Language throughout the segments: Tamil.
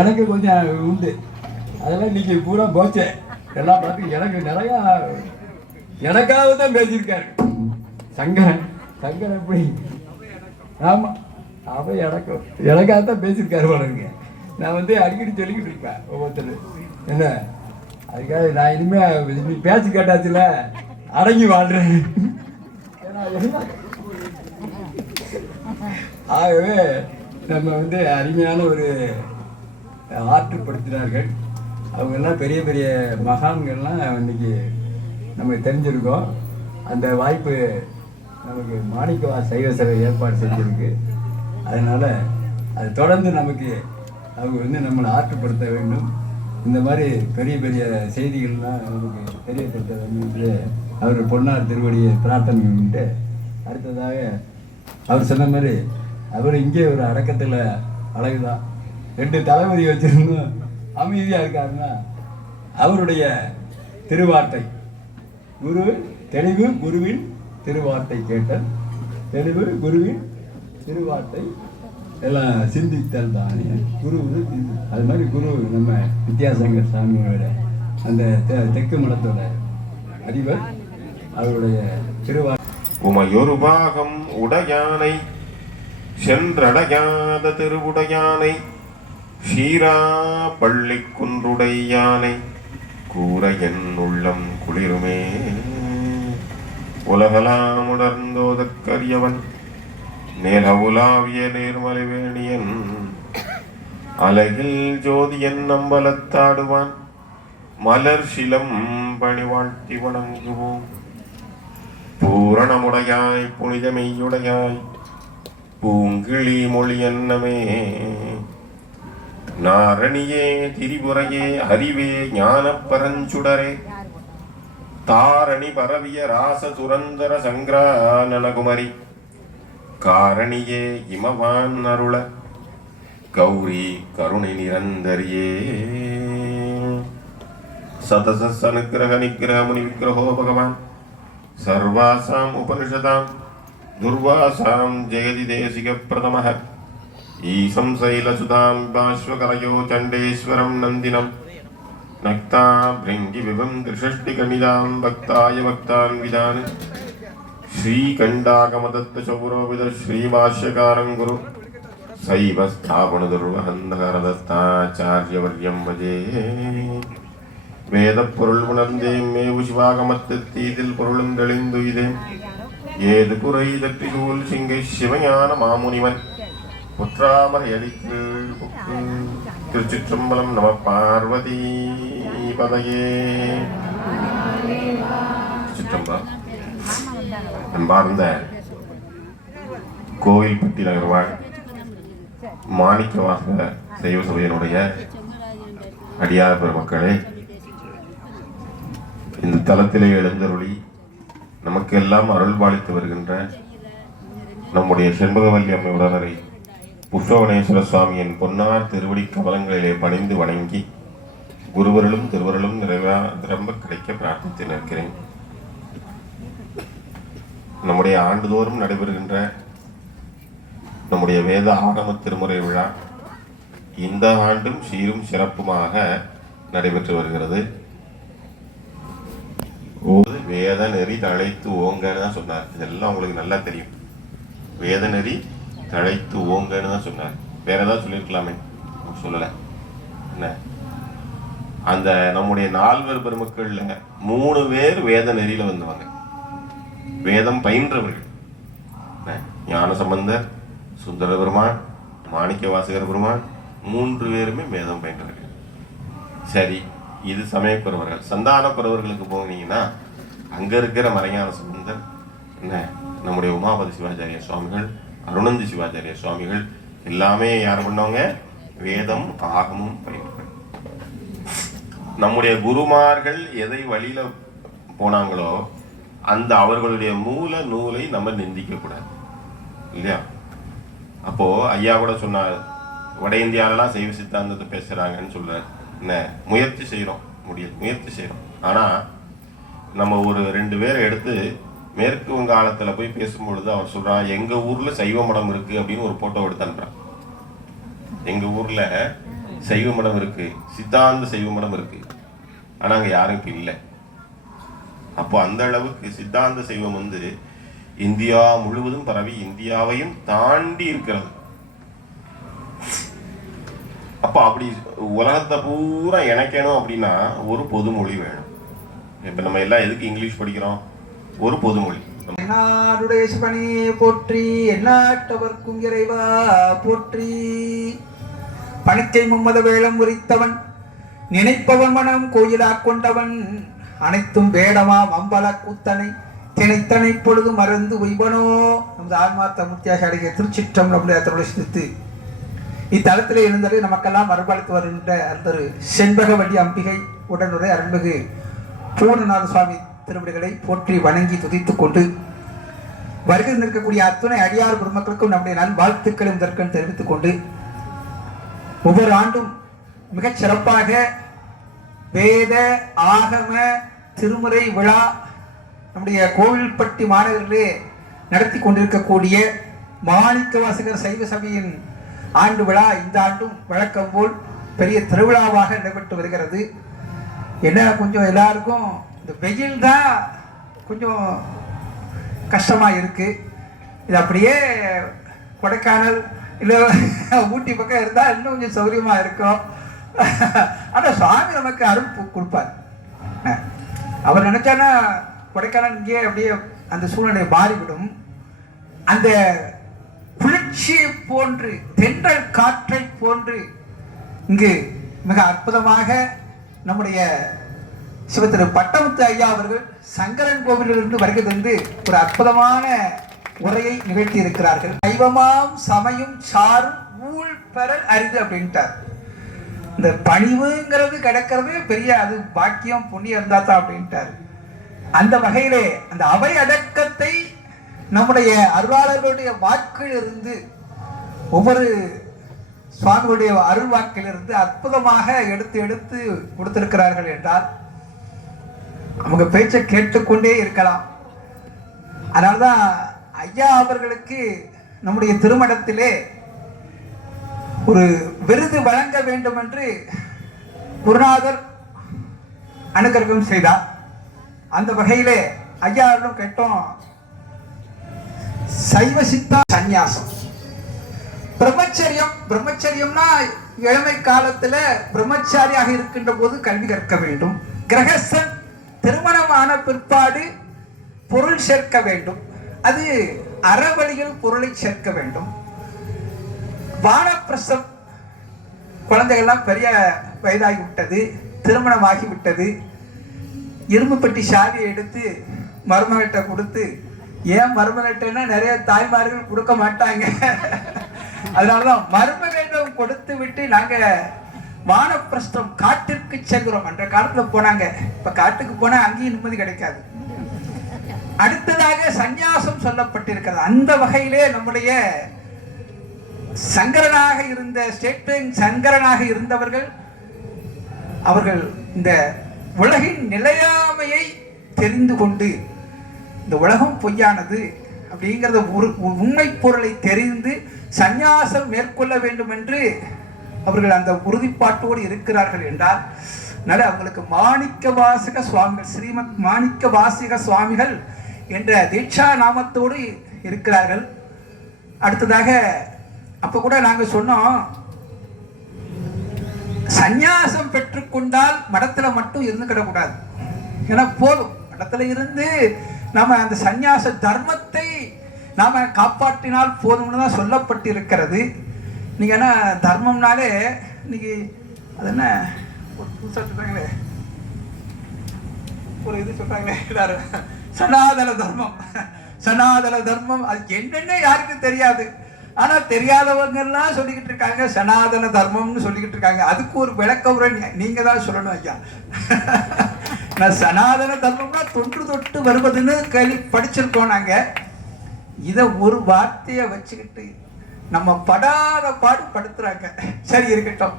எனக்கு கொஞ்சம் உண்டு. அதெல்லாம் இன்னைக்கு பூரா போச்சே எல்லாம் பார்த்து எனக்கு நிறையா எனக்காக தான் பேசியிருக்காரு சங்கரன். சங்கரன் எப்படி? ஆமாம், அவன் எனக்காக தான் பேசியிருக்காரு போலங்க. நான் வந்து அடிக்கடி சொல்லிக்கிட்டு இருப்பேன் ஒவ்வொருத்தர் என்ன. அதுக்காக நான் இனிமே பேச்சு கேட்டாச்சுல அடங்கி வாழ்றேன். ஆகவே நம்ம வந்து அருமையான ஒரு ஆற்றுப்படுத்தினார்கள். அவங்கெல்லாம் பெரிய பெரிய மகான்கள்லாம் இன்னைக்கு நமக்கு தெரிஞ்சிருக்கோம். அந்த வாய்ப்பு நமக்கு மாணிக்கவா சைவ சபை ஏற்பாடு செஞ்சிருக்கு. அதனால் அது தொடர்ந்து நமக்கு அவங்க வந்து நம்மளை ஆற்றுப்படுத்த வேண்டும். இந்த மாதிரி பெரிய பெரிய செய்திகள்லாம் நமக்கு தெரியப்படுத்த வேண்டும் என்று அவர் பொன்னார் திருவடியை பிரார்த்தனை பண்ணிட்டு, அடுத்ததாக அவர் சொன்ன மாதிரி அவர் இங்கே ஒரு அடக்கத்தில் அழகுதான். 2 தளபதி வச்சிருந்தோம் அமைதியாக இருக்காருன்னா அவருடைய திருவார்த்தை குரு தெளிவு குருவின் திருவார்த்தை கேட்டல், தெளிவு குருவின் திருவார்த்தை எல்லாம் சிந்தித்தல் தானே குரு. அது மாதிரி குரு நம்ம வித்யாசங்கர் சாமியோட அந்த தெற்கு மடத்தோட அதிபர் அவருடைய திருவார்த்தை. உமையொரு பாகம் உடையானை சென்றடையாத திருவுடையானை ஷீரா பள்ளி குன்றுடையானை கூற என் உள்ளம் குளிருமே. உலகலாம் உணர்ந்தோதற்கரியவன் நேலவுலாவிய நேர்மலை வேணியன் அலகில் ஜோதியன் நம்பலத்தாடுவான் மலர் சிலம் பணி வாழ்த்தி வணங்குவோம். பூரணமுடையாய் புனிதமெய்யுடையாய் பூங்கிளி மொழி அன்னமே நாரணியே திரிபுரையே அறிவே ஞான பரஞ்சுடரே தாரணி பரவிய ராச சுரந்தர சங்கிரானகுமரி காரணியே இமவான் அருள கௌரி கருணை நிரந்தரியே சதச அனுக்கிரக நிக்கிரக முனி விக்கிரகோ பகவான் சர்வாசாம் உபனிஷதாம் துர்வாசாம் ஜெயதி தேசிக பிரதமः ஈசம் சைலசுதாம் பாஸ்வகரயோ சண்டேஸ்வரம் நந்தினம் நக்தா பிருங்கி விவம் திரிஷஷ்டி கணிதாம் பக்தாய பக்தான் விதான் ஸ்ரீகண்டாகமதத்த சௌரோவித ஸ்ரீபாஷ்யகாரம் குரு சைவ ஸ்தாபன துர்வஹந்தகரதத்தாச்சாரியவர்யம் வஜே. வேத பொருள் உணர்ந்தேன் மேவு சிவாகமத்தீதில் பொருளும் தெளிந்துயிதேன் ஏது குறை தட்டி சூழ் சிங்கை சிவஞான மாமுனிவன் புற்றாமரை அடிக்கு திருச்சிற்றம்பலம் நம பார்வதி பதையே. சிற்றம்பலம். அன்பார்ந்த கோவில்பட்டி நகர்வாழ் மாணிக்கவாசக சைவ சபையினுடைய அடியார் பெருமக்களே, இந்த தலத்திலே எழுந்தருளி நமக்கெல்லாம் அருள் பாலித்து வருகின்ற நம்முடைய செண்பகவல்லி அம்மை உடனரை புஷ்பவனேஸ்வர சுவாமியின் பொன்னார் திருவடி கமலங்களிலே பணிந்து வணங்கி குருவர்களும் திருவர்களும் நிரம்ப கிடைக்க பிரார்த்தித்து நிற்கிறேன். நம்முடைய ஆண்டுதோறும் நடைபெறுகின்ற நம்முடைய வேத ஆகம திருமுறை விழா இந்த ஆண்டும் சீரும் சிறப்புமாக நடைபெற்று வருகிறது. வேத நெறி தழைத்து ஓங்கன்னு தான் சொன்னார். இதெல்லாம் உங்களுக்கு நல்லா தெரியும். வேத நெறி தழைத்து ஓங்கன்னு தான் சொன்னார். வேற ஏதாவது சொல்லியிருக்கலாமே, சொல்லலை. என்ன, அந்த நம்முடைய 4 பெருமக்கள்ல 3 பேர் வேத நெறியில வந்தவங்க, வேதம் பயின்றவர்கள். ஞான சம்பந்தர், சுந்தர பெருமான், மாணிக்க வாசகர் பெருமான் 3 பேருமே வேதம் பயின்றவர்கள். சரி, இது சமயப்பெருவர்கள். சந்தானப்பெருவர்களுக்கு போனீங்கன்னா அங்க இருக்கிற மறைஞான சம்பந்தர், என்ன, நம்முடைய உமாபதி சிவாச்சாரிய சுவாமிகள், அருணந்தி சிவாச்சாரிய சுவாமிகள் எல்லாமே யார் பண்ணவங்க? வேதம் ஆகமும் பயின்றவர்கள். நம்முடைய குருமார்கள் எதை வழியில போனாங்களோ அந்த அவர்களுடைய மூல நூலை நம்ம நிந்திக்க கூடாது, இல்லையா? அப்போ ஐயா கூட சொன்னார், வட இந்தியாவிலாம் சைவ சித்தாந்தத்தை பேசுறாங்கன்னு சொல்றாரு. என்ன, முயற்சி செய்யறோம், முடியாது, முயற்சி செய்யறோம். ஆனா நம்ம ஒரு 2 பேரை எடுத்து மேற்கு வங்காளத்துல போய் பேசும்பொழுது அவர் சொல்றான், எங்க ஊர்ல சைவ மடம் இருக்கு அப்படின்னு ஒரு போட்டோ எடுத்து அனுப்புறான். எங்க ஊர்ல சைவ மடம் இருக்கு, சித்தாந்த சைவ மடம் இருக்கு. ஆனா அங்க யாரும் இப்ப இல்லை. அப்போ அந்த அளவுக்கு சித்தாந்த சைவம் வந்து இந்தியா முழுவதும் பரவி இந்தியாவையும் தாண்டி இருக்கிறது. அப்ப அப்படி உலகத்தை பூரா இணைக்கணும் அப்படின்னா ஒரு பொதுமொழி வேணும். இப்ப நம்ம எல்லாம் எதுக்கு இங்கிலீஷ் படிக்கிறோம்? ஒரு பொதுமொழி. நாடுடைய சிவனே போற்றி, எந்நாட்டவர்க்கும் இறைவா போற்றி. பணிக்கை மும்மத வேளம் உரித்தவன், நினைப்பவன் மனம் கோயிலா கொண்டவன், அனைத்தும் வேடமாம் அம்பல கூத்தனை திணைத்தனை பொழுது மறந்து உய்வனோ. நமது ஆன்மார்த்த முத்தியாசாரிய திருச்சிற்றம்பலம் அத்தருடைய சிரித்து இத்தலத்திலே இருந்தது நமக்கெல்லாம் மரபளித்து வருகின்ற அந்த செண்பகவல்லி அம்பிகை உடனுரை அருள்மிகு பூர்ணநாத சுவாமி திருவடிகளை போற்றி வணங்கி துதித்துக் கொண்டு வருகை நிற்கக்கூடிய அத்துணை அடியார் பெருமக்களுக்கும் நம்முடைய நல் வாழ்த்துக்களை முதற்கண் தெரிவித்துக் கொண்டு, ஒவ்வொரு ஆண்டும் மிகச் சிறப்பாக வேத ஆகம திருமுறை விழா நம்முடைய கோவில்பட்டி மாநகரிலே நடத்தி கொண்டிருக்கக்கூடிய மாணிக்க வாசகர் சைவ சபையின் ஆண்டு விழா இந்த ஆண்டும் வழக்கம் போல் பெரிய திருவிழாவாக நடைபெற்று வருகிறது. என்ன கொஞ்சம் எல்லாருக்கும் இந்த வெயில் தான் கொஞ்சம் கஷ்டமாக இருக்குது. இது அப்படியே கொடைக்கானல் இல்லை ஊட்டி பக்கம் இருந்தால் இன்னும் கொஞ்சம் சௌகரியமாக இருக்கும். ஆனால் சுவாமி நமக்கு அருள் கொடுப்பார். அவர் நினைச்சானா கொடைக்கானல் இங்கே அப்படியே அந்த சூழ்நிலை மாறிவிடும். அந்த குளிர்ச்சியை போன்று தென்றல் காற்றை போன்று இங்கு மிக அற்புதமாக நம்முடைய சிவத்திரு பட்டமுத்து ஐயா அவர்கள் சங்கரன் கோவிலிலிருந்து வருகை தந்து ஒரு அற்புதமான உரையை நிகழ்த்தி இருக்கிறார்கள். சைவமாம் சமயம் சாரும் ஊழ் பெறல் அரிது அப்படின்ட்டார். இந்த பணிவுங்கிறது கிடைக்கிறது பெரிய அது பாக்கியம் புண்ணியம் இருந்தா தான் அப்படின்ட்டார். அந்த வகையிலே அந்த அவை அடக்கத்தை நம்முடைய அருளாளர்களுடைய வாக்கிலிருந்து ஒவ்வொரு சுவாமிகளுடைய அருள் வாக்கிலிருந்து அற்புதமாக எடுத்து எடுத்து கொடுத்திருக்கிறார்கள் என்றால் அவங்க பேச்சை கேட்டுக்கொண்டே இருக்கலாம். அதனால்தான் ஐயா அவர்களுக்கு நம்முடைய திருமணத்திலே ஒரு விருது வழங்க வேண்டும் என்று குருநாதர் அனுகிரகம் செய்தார். அந்த வகையிலே ஐயாவிடம் கேட்டோம், சைவ சித்தா சந்நியாசம் பிரம்மச்சரியம். பிரம்மச்சரியம்னா இளமை காலத்துல பிரம்மச்சாரியாக இருக்கின்ற போது கல்வி கற்க வேண்டும். கிரகஸ்தன் திருமணமான பிற்பாடு பொருள் சேர்க்க வேண்டும். அது அறவழியில் பொருளை சேர்க்க வேண்டும். வானப்பிரசம் குழந்தைகள்லாம் பெரிய வயதாகி விட்டது, திருமணமாகி விட்டது. இரும்பு பெட்டி சாவியை எடுத்து மருமகிட்ட கொடுத்து, ஏன் மருமகிட்டன்னா நிறைய தாய்மார்கள் கொடுக்க மாட்டாங்க, அதனாலதான் மருமகளிடம் கொடுத்து விட்டு நாங்க வானப்பிரஸ்தம் காட்டிற்கு செல்கிறோம். அன்ற காலத்துல போனாங்க, இப்ப காட்டுக்கு போனா அங்கேயும் நிம்மதி கிடைக்காது. அடுத்ததாக சந்நியாசம் சொல்லப்பட்டிருக்கிறது. அந்த வகையிலே நம்முடைய சங்கரனாக இருந்த ஸ்டேட் பேங்க் சங்கரனாக இருந்தவர்கள் அவர்கள் இந்த உலகின் நிலையாமையை தெரிந்து கொண்டு இந்த உலகம் பொய்யானது அப்படிங்கிறத உண்மை பொருளை தெரிந்து சந்நியாசம் மேற்கொள்ள வேண்டும் என்று அவர்கள் அந்த உறுதிப்பாட்டோடு இருக்கிறார்கள் என்றால், அதனால அவங்களுக்கு மாணிக்க வாசக சுவாமிகள், ஸ்ரீமத் மாணிக்க வாசக சுவாமிகள் என்ற தீட்சா நாமத்தோடு இருக்கிறார்கள். அடுத்ததாக அப்ப கூட நாங்க சொன்னோம், சந்நியாசம் பெற்றுக்கொண்டால் மடத்துல மட்டும் இருந்துக்கிடக்கூடாது. ஏன்னா போதும், மடத்துல இருந்து நாம அந்த சந்நியாச தர்மத்தை நாம காப்பாற்றினால் போதும்னு தான் சொல்லப்பட்டிருக்கிறது. நீங்க என்ன தர்மம்னாலே இன்னைக்கு அது என்ன புதுசாக சொல்றாங்களே, ஒரு இது சொல்றாங்களே எல்லாரும், சனாதன தர்மம். சனாதன தர்மம் அது என்னன்னு யாருக்கு தெரியாது. ஆனா தெரியாதவங்க எல்லாம் சொல்லிக்கிட்டு இருக்காங்க சனாதன தர்மம்னு சொல்லிக்கிட்டு இருக்காங்க. அதுக்கு ஒரு விளக்க உரை நீங்க தான் சொல்லணும் ஐயா. நான் சனாதன தர்மம்னா தொன்று தொட்டு வருவதுன்னு கேள்வி படிச்சிருக்கோம் நாங்க. இதை ஒரு வார்த்தையை வச்சுக்கிட்டு நம்ம படாத பாடு படுத்துறாங்க. சரி இருக்கட்டும்.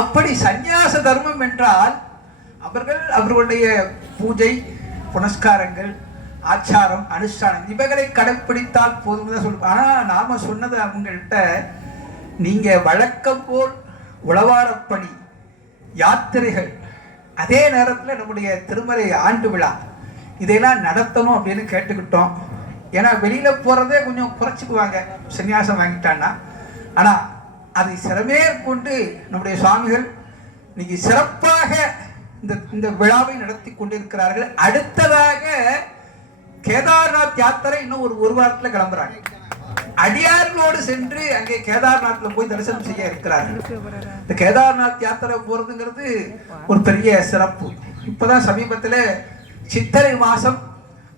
அப்படி சந்நியாச தர்மம் என்றால் அவர்கள் அவர்களுடைய பூஜை புனஸ்காரங்கள் ஆச்சாரம் அனுஷ்டானம் இவைகளை கடைப்பிடித்தால் போதும் தான் சொல்லுவோம். ஆனா நாம சொன்னது அவங்கள்ட்ட, நீங்க வழக்கம் போல் உளவாரப்பணி, யாத்திரைகள், அதே நேரத்தில் நம்முடைய திருமறை ஆண்டு விழா இதையெல்லாம் நடத்தணும் அப்படின்னு கேட்டுக்கிட்டோம். ஏன்னா வெளியில போறதே கொஞ்சம் குறைச்சிக்குவாங்க சன்னியாசம் வாங்கிட்டான்னா. ஆனா அதை சிறமே கொண்டு நம்முடைய சுவாமிகள் இன்னைக்கு சிறப்பாக இந்த விழாவை நடத்தி கொண்டிருக்கிறார்கள். அடுத்ததாக கேதார்நாத் யாத்திரை இன்னும் ஒரு வாரத்தில் கிளம்புறாங்க. அடியார்களோடு சென்று அங்கே கேதார்நாத்ல போய் தரிசனம் செய்ய இருக்கிறார்கள். இந்த கேதார்நாத் யாத்திரை போறதுங்கிறது ஒரு பெரிய சிறப்பு. இப்பதான் சமீபத்தில் சித்திரை மாசம்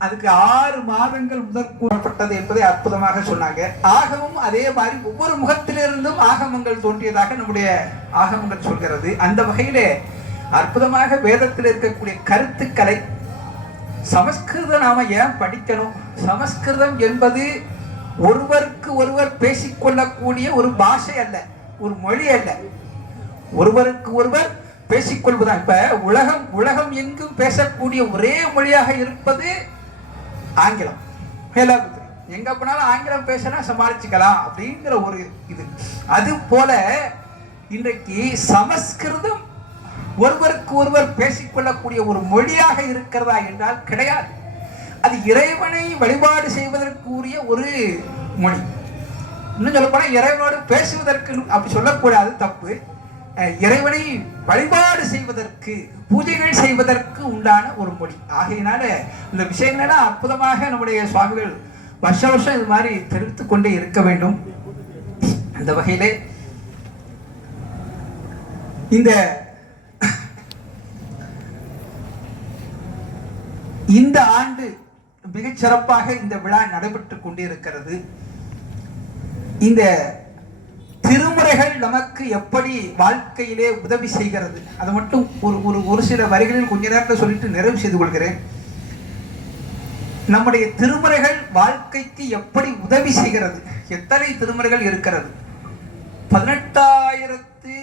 அதுக்கு 6 மாதங்கள் முதல் கூறப்பட்டது என்பதை அற்புதமாக சொன்னாங்க. ஆகமும் அதே மாதிரி ஒவ்வொரு முகத்திலிருந்தும் ஆகமங்கள் தோன்றியதாக நம்முடைய ஆகமங்கள் சொல்கிறது. அந்த வகையிலே அற்புதமாக வேதத்தில் இருக்கக்கூடிய கருத்துக்களை சமஸ்கிருதம் நாம ஏன் படிக்கணும்? சமஸ்கிருதம் என்பது ஒருவருக்கு ஒருவர் பேசிக்கொள்ளக்கூடிய ஒரு பாஷை அல்ல, ஒரு மொழி அல்ல. ஒருவருக்கு ஒருவர் பேசிக்கொள்வதுதான். இப்ப உலகம் எங்கும் பேசக்கூடிய ஒரே மொழியாக இருப்பது ஆங்கிலம். எங்க போனாலும் ஆங்கிலம் பேசினா சமாளிச்சுக்கலாம் அப்படிங்கிற ஒரு இது. அது போல இன்றைக்கு சமஸ்கிருதம் ஒருவருக்கு ஒருவர் பேசிக்கொள்ளக்கூடிய ஒரு மொழியாக இருக்கிறதா என்றால் கிடையாது. அது இறைவனை வழிபாடு செய்வதற்கு உரிய ஒரு மொழி. இன்னும் சொல்ல போனா இறைவனோடு பேசுவதற்கு அப்படி சொல்லக்கூடாது, தப்பு. இறைவனை வழிபாடு செய்வதற்கு, பூஜைகள் செய்வதற்கு உண்டான ஒரு மொழி. ஆகையினால இந்த விஷயங்களெல்லாம் அற்புதமாக நம்முடைய சுவாமிகள் வருஷம் இது மாதிரி தெரிவித்துக் கொண்டே இருக்க வேண்டும். அந்த வகையிலே இந்த ஆண்டு மிகச் சிறப்பாக இந்த விழா நடைபெற்றுக் கொண்டிருக்கிறது. இந்த திருமுறைகள் நமக்கு எப்படி வாழ்க்கையிலே உதவி செய்கிறது, அதை மட்டும் ஒரு சில வரிகளில் கொஞ்ச நேரத்தில் சொல்லிட்டு நிறைவு செய்து கொள்கிறேன். நம்முடைய திருமுறைகள் வாழ்க்கைக்கு எப்படி உதவி செய்கிறது? எத்தனை திருமுறைகள் இருக்கிறது? 18,000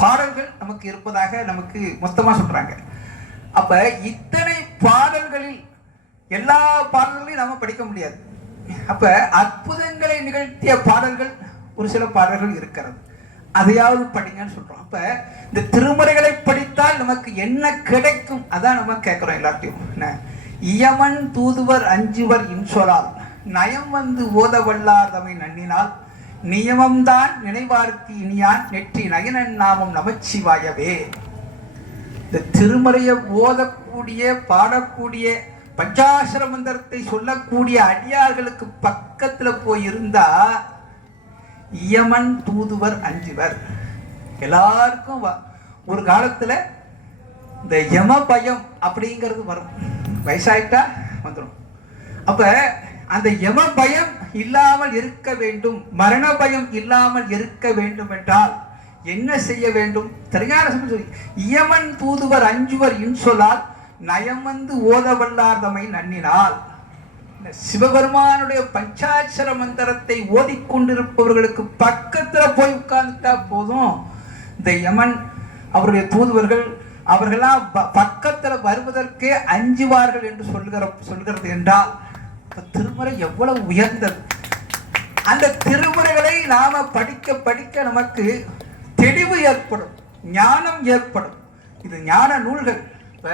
பாடல்கள் நமக்கு இருப்பதாக நமக்கு மொத்தமா சொல்றாங்க. அப்ப இத்தனை பாடல்களில் எல்லா பாடல்களையும் நாம படிக்க முடியாது. அப்ப அற்புதங்களை நிகழ்த்திய பாடல்கள் ஒரு சில பாடல்கள் இருக்கிறது, அதையாவது படிங்கன்னு சொல்றோம். அப்ப இந்த திருமுறைகளை படித்தால் நமக்கு என்ன கிடைக்கும்? அதான் நம்ம கேட்கிறோம் எல்லாத்தையும். இயமன் தூதுவர் அஞ்சுவர் இன்சொலால் நயம் வந்து ஓத வல்லார் தமை நன்னினால் நியமம்தான் நினைவார்க்கு இனியான் நெற்றி நயனன் நாமம் நமச்சிவாயவே. இந்த திருமறையை ஓதக்கூடிய, பாடக்கூடிய, பஞ்சாசர மந்திரத்தை சொல்லக்கூடிய அடியார்களுக்கு பக்கத்துல போய் இருந்தா இயமன் தூதுவர் அஞ்சுவர். எல்லாருக்கும் ஒரு காலத்துல இந்த யம பயம் அப்படிங்கிறது வரும், வயசாயிட்டா வந்துடும். அப்ப அந்த யம பயம் இல்லாமல் இருக்க வேண்டும், மரண பயம் இல்லாமல் இருக்க வேண்டும் என்றால் என்ன செய்ய வேண்டும்? தெரியாத சொல்லி இயமன் தூதுவர் அஞ்சுவர் இன்சொலால் நயம் வந்து ஓத வல்லார் தமை நன்னினால். சிவபெருமானுடைய பஞ்சாட்சர மந்திரத்தை ஓதிக்கொண்டிருப்பவர்களுக்கு பக்கத்துல போய் உட்கார்ந்துட்டா போதும், இந்த யமன் அவருடைய தூதுவர்கள் அவர்களாம் பக்கத்துல வருவதற்கே அஞ்சுவார்கள் என்று சொல்கிறது என்றால் திருமுறை எவ்வளவு உயர்ந்தது. அந்த திருமுறைகளை நாம படிக்க படிக்க நமக்கு தெளிவு ஏற்படும், ஞானம் ஏற்படும். இது ஞான நூல்கள். இப்ப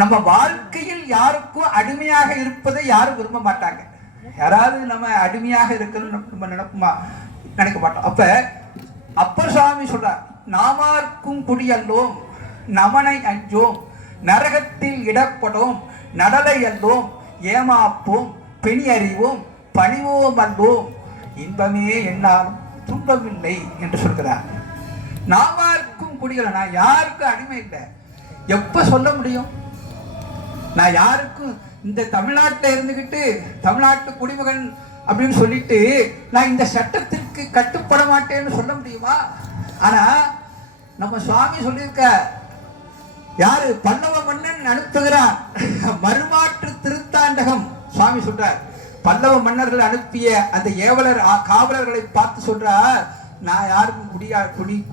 நம்ம வாழ்க்கையில் யாருக்கும் அடிமையாக இருப்பதை யாரும் விரும்ப மாட்டாங்க. யாராவது நம்ம அடிமையாக இருக்கணும் நம்ம நினைக்க மாட்டோம். அப்ப சுவாமி சொல்றார், நாமார்க்கும் குடியல்லோம் நமனை அஞ்சோம் நரகத்தில் இடப்படும் நடலை அல்லோம் ஏமாப்போம் பிணி அறிவோம் பணிவோம் அல்லோம் இன்பமே என்னாலும் துன்பமில்லை என்று சொல்கிறார். நாமார்க்கும் குடிகள், நான் யாருக்கும் அடிமை இல்லை. எப்ப சொல்ல முடியும்? நான் யாருக்கும் இந்த தமிழ்நாட்டில் இருந்துகிட்டு தமிழ்நாட்டு குடிமகன் அப்படின்னு சொல்லிட்டு நான் இந்த சட்டத்திற்கு கட்டுப்பட மாட்டேன்னு சொல்ல முடியுமா? ஆனா நம்ம சுவாமி சொல்லியிருக்க, யாரு பல்லவ மன்னன் அனுப்புகிறார் மறுமாற்று திருத்தாண்டகம். சுவாமி சொல்றார், பல்லவ மன்னர்கள் அனுப்பிய அந்த ஏவலர் காவலர்களை பார்த்து சொல்றார், நான் யாருக்கும்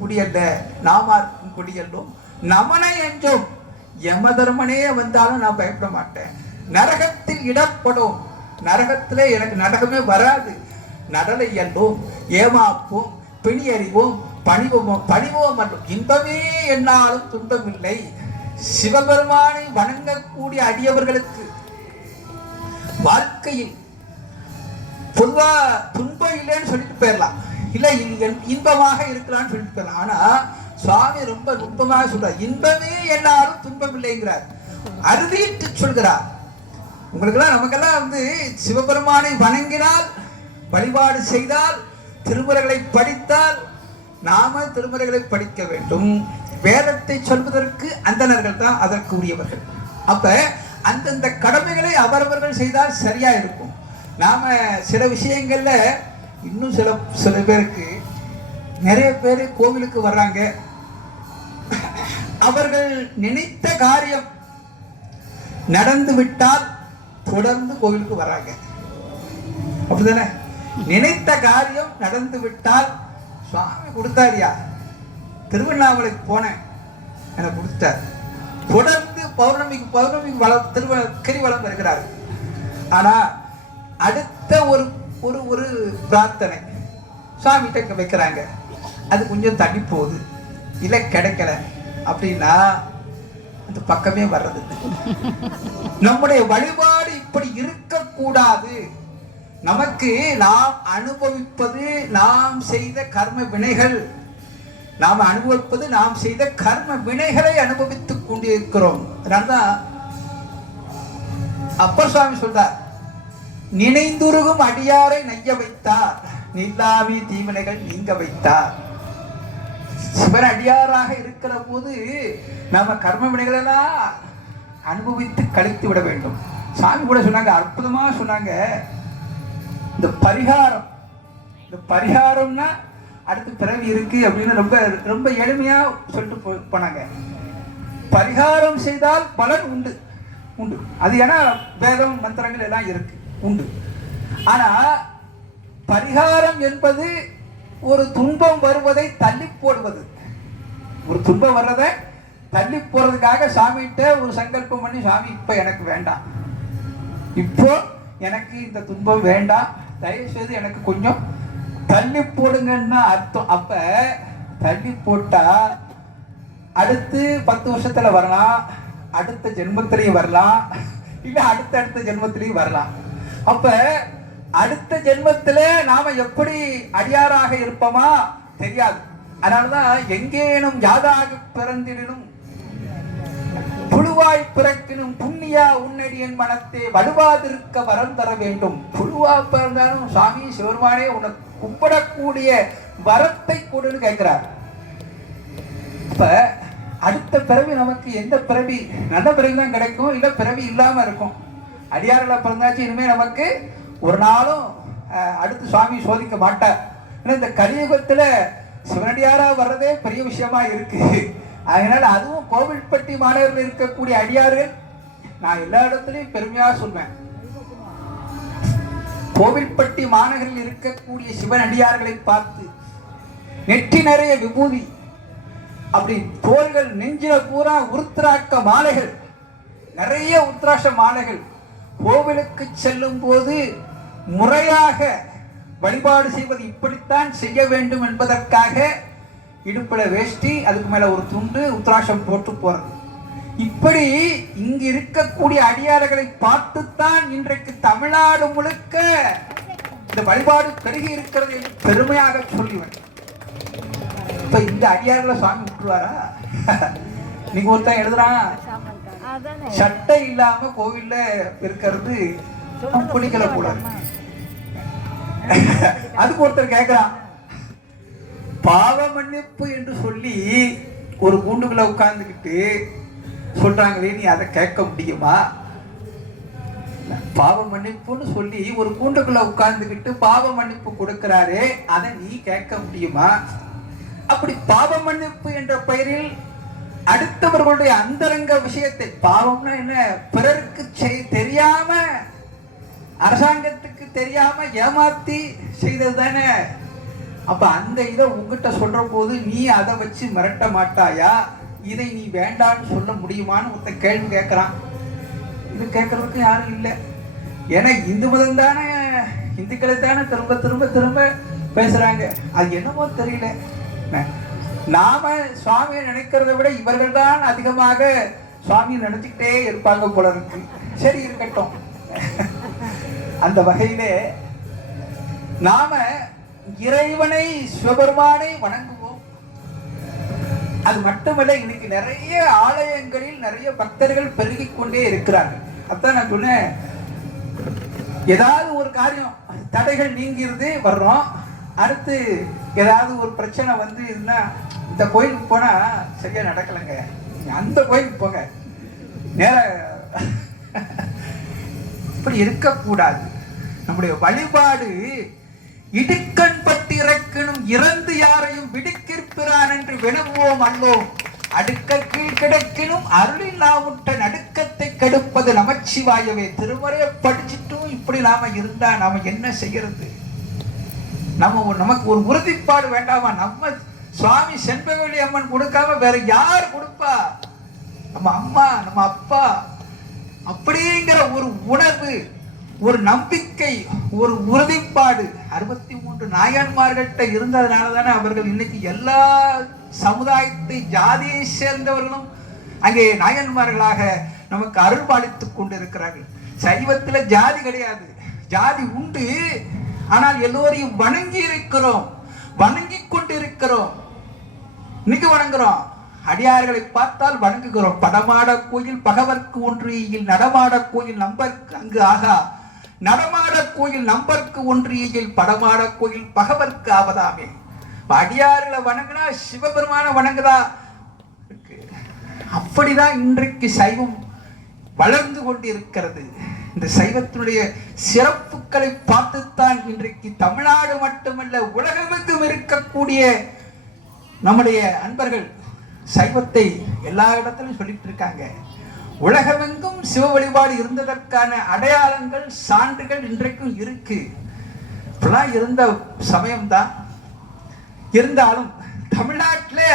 குடியல்ல, நாமாருக்கும் குடியல்லோம் நமனை அஞ்சோம். யமதர்மனே வந்தாலும் நான் பயப்பட மாட்டேன். நரகத்தில் இடப்படும், நரகத்திலே எனக்கு நரகமே வராது. நடலை அல்லோம் ஏமாப்போம் பிணியறிவோம் பணிவோம் அல்லோம் இன்பமே என்னாலும் துன்பமில்லை. சிவபெருமானை வணங்கக்கூடிய அடியவர்களுக்கு வாழ்க்கையில் பொதுவா துன்பம் இல்லைன்னு சொல்லிட்டு போயிடலாம், இல்ல இன்பமாக இருக்கலாம்னு சொல்லிட்டு போயிடலாம். ஆனா சுவாமி ரொம்ப நுட்பமாக சொல்றார், இன்பமே என்னாலும் துன்பம் இல்லைங்கிறார், அறுதிட்டு சொல்கிறார். உங்களுக்கெல்லாம் நமக்கெல்லாம் சிவபெருமானை வணங்கினால், வழிபாடு செய்தால், திருமுறைகளை படித்தால், நாம திருமுறைகளை படிக்க வேண்டும். வேதத்தை சொல்வதற்கு அந்தணர்கள் தான் அதற்கு உரியவர்கள். அப்ப அந்தந்த கடமைகளை அவரவர்கள் செய்தால் சரியா இருக்கும். நாம சில விஷயங்கள்ல இன்னும் சில பேருக்கு, நிறைய பேர் கோவிலுக்கு வர்றாங்க, அவர்கள் நினைத்த காரியம் நடந்து விட்டால் தொடர்ந்து கோவிலுக்கு வர்றாங்க. அப்படிதானே? நினைத்த காரியம் நடந்து விட்டால், சுவாமி கொடுத்தாரியா, திருவண்ணாமலைக்கு போனேன், எனக்கு கொடுத்தார், தொடர்ந்து பௌர்ணமிக்கு கிரிவலம் வருகிறார். ஆனா அடுத்த ஒரு பிரார்த்தனை சுவாமிகிட்ட வைக்கிறாங்க, அது கொஞ்சம் தள்ளி போகுது, இல்லை கிடைக்கல அப்படின்னா அந்த பக்கமே வர்றது. நம்முடைய வழிபாடு இப்படி இருக்கக்கூடாது. நமக்கு நாம் அனுபவிப்பது நாம் செய்த கர்ம வினைகள், நாம் அனுபவிப்பது நாம் செய்த கர்ம வினைகளை அனுபவித்துக் கொண்டிருக்கிறோம். அதனால்தான் அப்பர் சுவாமி சொல்றார், நினைந்துருகும் அடியாரை நைய வைத்தார், நில்லாவி தீவினைகள் நீங்க வைத்தார். சிவன் அடியாராக இருக்கிற போது நாம கர்ம வினைகளெல்லாம் அனுபவித்து கழித்து விட வேண்டும். சாமி கூட சொன்னாங்க, அற்புதமா சொன்னாங்க, இந்த பரிகாரம்னா அடுத்து பிறவி இருக்கு அப்படின்னு ரொம்ப ரொம்ப எளிமையா சொல்லிட்டு போனாங்க. பரிகாரம் செய்தால் பலன் உண்டு உண்டு, அது ஏன்னா வேதம் மந்திரங்கள் எல்லாம் இருக்கு உண்டு. ஆனா பரிகாரம் என்பது ஒரு துன்பம் வருவதை தள்ளி போடுவது. ஒரு துன்பம் வர்றதை தள்ளி போறதுக்காக சாமிகிட்ட ஒரு சங்கல்பம் பண்ணி, சாமி இப்ப எனக்கு வேண்டாம், இப்போ எனக்கு இந்த துன்பம் வேண்டாம், தயவு செய்து எனக்கு கொஞ்சம் தள்ளி போடுங்கன்னா அர்த்தம். அப்ப தள்ளி போட்டா அடுத்து 10 வருஷத்துல வரலாம், அடுத்த ஜென்மத்திலையும் வரலாம், இல்ல அடுத்த ஜென்மத்திலையும் வரலாம். அப்ப அடுத்த ஜென்மத்துல நாம எப்படி அடியாராக இருப்போமா தெரியாது. அதனாலதான் எங்கேனும் யாதாக பிறந்திடனும் புழுவாய் பிறக்கினும் புண்ணியா உன்னடியன் மனத்தை வலுவாதிருக்க வரம் தர வேண்டும். புழுவா பிறந்தாலும் சுவாமி சிவருமானே உனக்கு கும்பிடக்கூடிய வரத்தை கொடுன்னு கேட்கிறார். இப்ப அடுத்த பிறவி நமக்கு எந்த பிறவி, நல்ல பிறவி தான் கிடைக்கும், இல்ல பிறவி இல்லாம இருக்கும். அடியார்கள பிறந்தாச்சு இனிமே நமக்கு ஒரு நாளும் அடுத்து சுவாமி சோதிக்க மாட்டார். இந்த கலியுகத்துல சிவனடியாரா வர்றதே பெரிய விஷயமா இருக்கு. அதனால அதுவும் கோவில்பட்டி மாநகரில் இருக்கக்கூடிய அடியார்கள், நான் எல்லா இடத்துலையும் பெருமையா சொல்வேன், கோவில்பட்டி மாநகரில் இருக்கக்கூடிய சிவன் அடியார்களை பார்த்து நெற்றி நிறைய விபூதி, அப்படி தோள்கள் நெஞ்சில பூரா உருத்திராட்ச மாலைகள், நிறைய உருத்திராட்ச மாலைகள், கோவிலுக்கு செல்லும் போது முறையாக வழிபாடு செய்வது இப்படித்தான் செய்ய வேண்டும் என்பதற்காக இடுப்புல வேஷ்டி, அதுக்கு மேல ஒரு துண்டு, உத்திராட்சம் போட்டு போறது. இப்படி இங்கு இருக்கக்கூடிய அடியார்களை பார்த்துத்தான் இன்றைக்கு தமிழ்நாடு முழுக்க இந்த வழிபாடு பெருகி இருக்கிறது என்று பெருமையாக சொல்லுவேன். இப்ப இந்த அடியார்களை சுவாமி விட்டுருவாரா? நீங்க ஒருத்தன் எழுதுறான், சட்டை இல்லாம கோவில்ல இருக்கிறது பிடிக்கல கூடாது. அதுக்கு ஒருத்தர் கேட்கிறான், பாவ மன்னிப்பு என்று சொல்லி ஒரு கூண்டுக்குள்ள உட்கார்ந்துக்கிட்டு சொல்றாங்களே, நீ அதை கேட்க முடியுமா? பாவ மன்னிப்புன்னு சொல்லி ஒரு கூண்டுக்குள்ள உட்கார்ந்துக்கிட்டு பாவ மன்னிப்பு கொடுக்கிறாரே, அதை நீ கேட்க முடியுமா? அப்படி பாவ மன்னிப்பு என்ற பெயரில் அடுத்தவர்களுடைய அந்தரங்க விஷயத்தை, பாவம்னா என்ன, பிறருக்கு தெரியாம, அரசாங்கத்துக்கு தெரியாம ஏமாத்தி செய்தது தானே. அப்ப அந்த இதை உங்ககிட்ட சொல்ற போது நீ அதை வச்சு மிரட்ட மாட்டாயா? இதை நீ வேண்டான்னு சொல்ல முடியுமான்னு ஒருத்த கேள்வி கேட்கிறான். இது கேட்கறதுக்கு யாரும் இல்லை. ஏன்னா இந்து மதம் தானே இந்துக்களை தானே திரும்ப திரும்ப திரும்ப பேசுறாங்க. அது என்னமோ தெரியல. நாம சுவாமியை நினைக்கிறத விட இவர்கள் தான் அதிகமாக சுவாமியை நினைச்சுக்கிட்டே இருப்பாங்க போல இருக்கு. சரி, இருக்கட்டும். அந்த வகையிலே நாம இறைவனை சிவபெருமானை வணங்குவோம். அது மட்டுமல்ல, இன்னைக்கு நிறைய ஆலயங்களில் நிறைய பக்தர்கள் பெருகிக் கொண்டே இருக்கிறார்கள். அதான் நான் சொன்னேன், ஏதாவது ஒரு காரியம் தடைகள் நீங்கிறது வர்றோம், அடுத்து ஏதாவது ஒரு பிரச்சனை வந்து இருந்தா இந்த கோயிலுக்கு போனா சரியா நடக்கலைங்க, அந்த கோயிலுக்கு போங்க நேர. இப்படி இருக்கக்கூடாது. நம்முடைய வழிபாடு இடுக்கண் பட்டு இறக்கணும் இறந்து யாரையும் விடுக்கிற்கிறான் என்று வினவுவோம் அல்லோம். அடுக்க கீழ் கிடக்கினும் அருளில்லாவுற்ற நடுக்கத்தை கெடுப்பது நமச்சிவாயவே. திருமுறையை படிச்சுட்டும் இப்படி நாம இருந்தா நாம என்ன செய்யறது? நமக்கு ஒரு உறுதிப்பாடு வேண்டாமா? நம்ம சுவாமி செண்பகவல்லி அம்மன் கொடுக்காம வேற யார் கொடுப்பா? நம்ம அம்மா, நம்ம அப்பா. அப்படிங்கிற ஒரு உணர்வு, ஒரு நம்பிக்கை, ஒரு உறுதிப்பாடு 63 நாயன்மார்கிட்ட இருந்ததுனால தானே அவர்கள் இன்னைக்கு எல்லா சமுதாயத்தை ஜாதியை சேர்ந்தவர்களும் அங்கே நாயன்மார்களாக நமக்கு அருள் பாலித்துக் கொண்டிருக்கிறார்கள். சைவத்தில் ஜாதி கிடையாது, ஜாதி உண்டு. ஆனால் எல்லோரையும் வணங்கி இருக்கிறோம், வணங்கி கொண்டிருக்கிறோம். இன்னைக்கு வணங்குறோம், அடியார்களை பார்த்தால் வணங்குகிறோம். படமாட கோயில் பகவர்க்கு ஒன்றியில் நடமாட கோயில் நம்பர்க்கு அங்கு ஆகா. நடமாட கோயில் நம்பர்க்கு ஒன்றியில் படமாட கோயில் பகவர்க்கு ஆவதாமே. அடியார்களை வணங்குனா சிவபெருமான வணங்குதா? அப்படிதான் இன்றைக்கு சைவம் வளர்ந்து கொண்டிருக்கிறது. இந்த சைவத்தினுடைய சிறப்புகளை பார்த்துத்தான் இன்றைக்கு தமிழ்நாடு மட்டுமல்ல உலகமெங்கும் இருக்கக்கூடிய நம்முடைய அன்பர்கள் சைவத்தை எல்லா இடத்திலும் சொல்லிட்டு இருக்காங்க. உலகமெங்கும் சிவ வழிபாடு இருந்ததற்கான அடையாளங்கள், சான்றுகள் இன்றைக்கும் இருக்கு. இப்பெல்லாம் இருந்த சமயம்தான். இருந்தாலும் தமிழ்நாட்டில்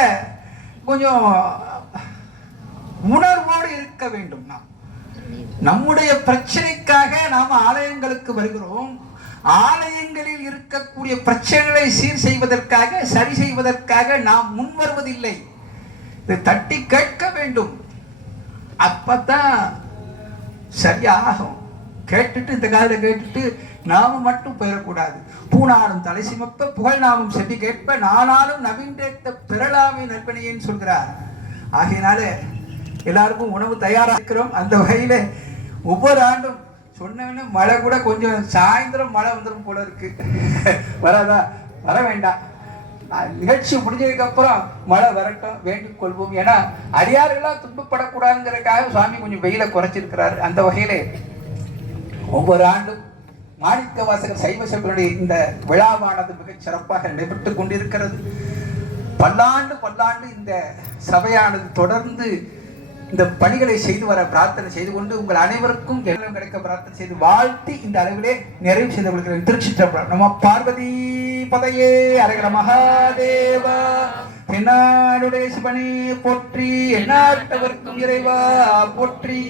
கொஞ்சம் உணர்வோடு இருக்க வேண்டும். நாம் நம்முடைய பிரச்சனைக்காக நாம் ஆலயங்களுக்கு வருகிறோம். ஆலயங்களில் இருக்கக்கூடிய பிரச்சனைகளை சீர் செய்வதற்காக, சரி செய்வதற்காக நாம் முன் வருவதில்லை. இதை தட்டி கேட்க வேண்டும். அப்பதான் சரியாகும். கேட்டுட்டு இந்த காதில் கேட்டுட்டு நாம மட்டும் பெறக்கூடாது. பூனாலும் தலை சிமப்ப புகழ் நாமும் செவி கேட்ப நானாலும் நவீன்றேத்த பிறலாமை நற்பனையேன்னு சொல்கிறார். ஆகையினால எல்லாருக்கும் உணவு தயாராக இருக்கிறோம். அந்த வகையில ஒவ்வொரு ஆண்டும் சொன்ன மழை கூட கொஞ்சம் சாயந்தரம் மழை வந்துடும் போல இருக்கு. வராதா? வர வேண்டாம். நிகழ்ச்சி முடிஞ்சதுக்கு அப்புறம் மழை வரட்டும், வேண்டிக் கொள்வோம். ஏன்னா அடியாரெல்லாம் துன்பப்படக்கூடாதுங்கிறதுக்காக சுவாமி கொஞ்சம் வெயில குறைச்சிருக்கிறார். அந்த வகையிலே ஒவ்வொரு ஆண்டும் மாணிக்க வாசகர் சைவ சபையுடைய இந்த விழாவானது மிகச் சிறப்பாக நடைபெற்றுக் கொண்டிருக்கிறது. பல்லாண்டு இந்த சபையானது தொடர்ந்து இந்த பணிகளை செய்து வர பிரார்த்தனை செய்து கொண்டு உங்கள் அனைவருக்கும் எல்லாம் கிடைக்க பிரார்த்தனை செய்து வாழ்த்தி இந்த அளவிலே நிறைவு செய்து கொள்கிறேன். திருச்சிற்றம்பலம். நம பார்வதி பதையே அரகர மகாதேவா. என்னாடுடைய சிவனே போற்றி, எந்நாட்டவர்க்கும் இறைவா போற்றி.